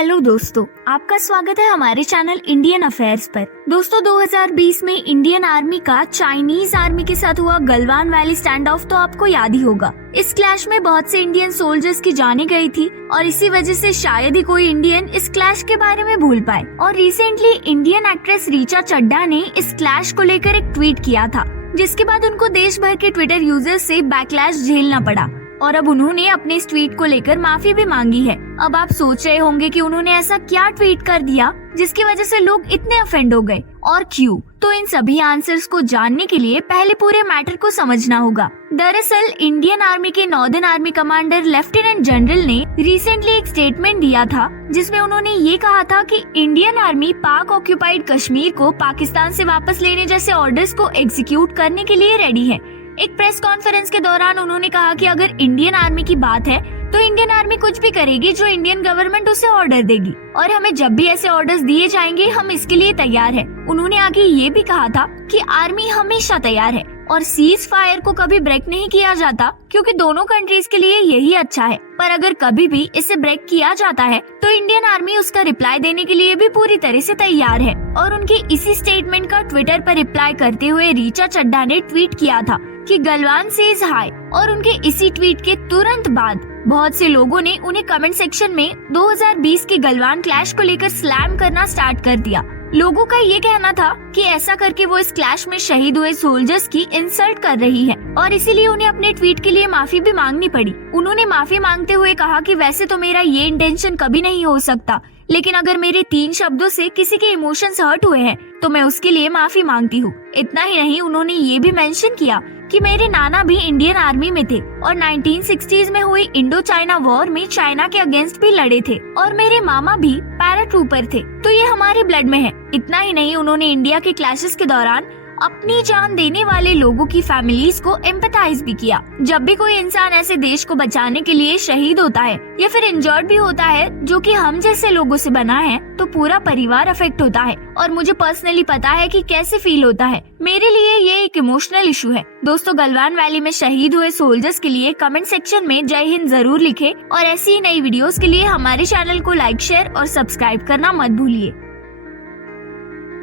Hello दोस्तों, आपका स्वागत है हमारे चैनल इंडियन अफेयर्स पर। दोस्तों 2020 में इंडियन आर्मी का चाइनीज आर्मी के साथ हुआ गलवान वैली स्टैंड ऑफ तो आपको याद ही होगा। इस क्लैश में बहुत से इंडियन सोल्जर्स की जानें गई थी और इसी वजह से शायद ही कोई इंडियन इस क्लैश के बारे में भूल पाए। और recently Indian actress Richa Chadha ने इस क्लैश को लेकर एक ट्वीट किया था, जिसके बाद उनको देश भर के ट्विटर यूजर्स से बैकलैश झेलना पड़ा और अब उन्होंने अपने इस ट्वीट को लेकर माफी भी मांगी है। अब आप सोच रहे होंगे कि उन्होंने ऐसा क्या ट्वीट कर दिया जिसकी वजह से लोग इतने अफेंड हो गए और क्यों। तो इन सभी आंसर्स को जानने के लिए पहले पूरे मैटर को समझना होगा। दरअसल इंडियन आर्मी के northern army commander lieutenant general ने रिसेंटली एक स्टेटमेंट दिया था, जिसमें उन्होंने ये कहा था कि इंडियन आर्मी पाक ऑक्यूपाइड कश्मीर को पाकिस्तान से वापस लेने जैसे ऑर्डर्स को एग्जीक्यूट करने के लिए रेडी है। एक प्रेस कॉन्फ्रेंस के दौरान उन्होंने कहा कि अगर इंडियन आर्मी की बात है तो इंडियन आर्मी कुछ भी करेगी जो इंडियन गवर्नमेंट उसे ऑर्डर देगी और हमें जब भी ऐसे ऑर्डर्स दिए जाएंगे हम इसके लिए तैयार हैं। उन्होंने आगे ये भी कहा था कि आर्मी हमेशा तैयार है और सीज फायर को कभी ब्रेक नहीं किया जाता क्योंकि दोनों कंट्रीज के लिए यही अच्छा है, पर अगर कभी भी इसे ब्रेक किया जाता है तो इंडियन आर्मी उसका रिप्लाई देने के लिए भी पूरी तरह से तैयार है। और उनके इसी स्टेटमेंट का ट्विटर पर रिप्लाई करते हुए रीचा चड्ढा ने ट्वीट किया था कि गलवान से इज हाई, और उनके इसी ट्वीट के तुरंत बाद बहुत से लोगों ने उन्हें कमेंट सेक्शन में 2020 के गलवान क्लैश को लेकर स्लैम करना स्टार्ट कर दिया। लोगों का ये कहना था कि ऐसा करके वो इस क्लैश में शहीद हुए सोल्जर्स की इंसल्ट कर रही है और इसीलिए उन्हें अपने ट्वीट के लिए माफी भी मांगनी पड़ी। उन्होंने माफी मांगते हुए कहा कि वैसे तो मेरा ये इंटेंशन कभी नहीं हो सकता, लेकिन अगर मेरे 3 शब्दों से किसी के इमोशंस हर्ट हुए हैं तो मैं उसके लिए माफी मांगती हूँ। इतना ही नहीं, उन्होंने ये भी मेंशन किया कि मेरे नाना भी इंडियन आर्मी में थे और 1960s में हुई इंडो चाइना वॉर में चाइना के अगेंस्ट भी लड़े थे और मेरे मामा भी पैराट्रूपर थे, तो ये हमारे ब्लड में है। इतना ही नहीं, उन्होंने इंडिया के क्लैशेस के दौरान अपनी जान देने वाले लोगों की फैमिलीज को एम्पैथाइज भी किया। जब भी कोई इंसान ऐसे देश को बचाने के लिए शहीद होता है या फिर इंजर्ड भी होता है जो कि हम जैसे लोगों से बना है, तो पूरा परिवार अफेक्ट होता है और मुझे पर्सनली पता है कि कैसे फील होता है। मेरे लिए ये एक इमोशनल इशू है। दोस्तों, गलवान वैली में शहीद हुए सोल्जर्स के लिए कमेंट सेक्शन में जय हिंद जरूर लिखें और ऐसी ही नई वीडियोस के लिए हमारे चैनल को लाइक, शेयर और सब्सक्राइब करना मत भूलिए।